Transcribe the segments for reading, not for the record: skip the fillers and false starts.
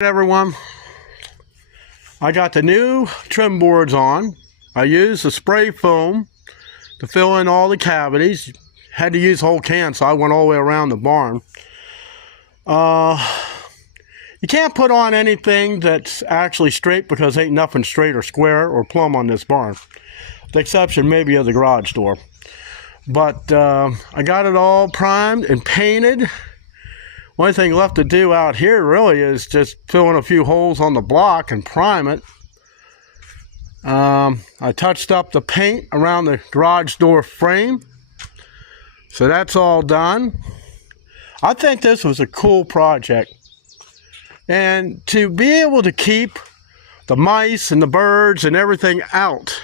Everyone, I got the new trim boards on. I used the spray foam to fill in all the cavities. Had to use whole cans, so I went all the way around the barn. You can't put on anything that's actually straight because ain't nothing straight or square or plumb on this barn. With the exception maybe of the garage door. But I got it all primed and painted. One thing left to do out here really is just fill in a few holes on the block and prime it. I touched up the paint around the garage door frame. So that's all done. I think this was a cool project. And to be able to keep the mice and the birds and everything out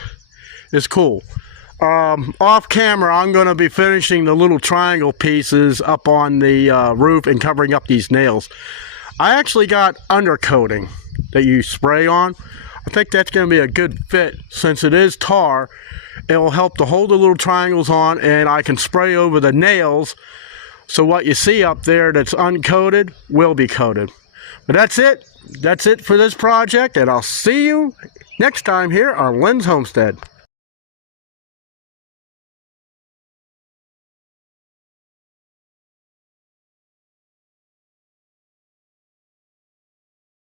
is cool. Off camera, I'm going to be finishing the little triangle pieces up on the roof and covering up these nails. I actually got undercoating that you spray on. I think that's going to be a good fit since it is tar. It will help to hold the little triangles on, and I can spray over the nails so what you see up there that's uncoated will be coated. But that's it. That's it for this project, and I'll see you next time here on Lynn's Homestead.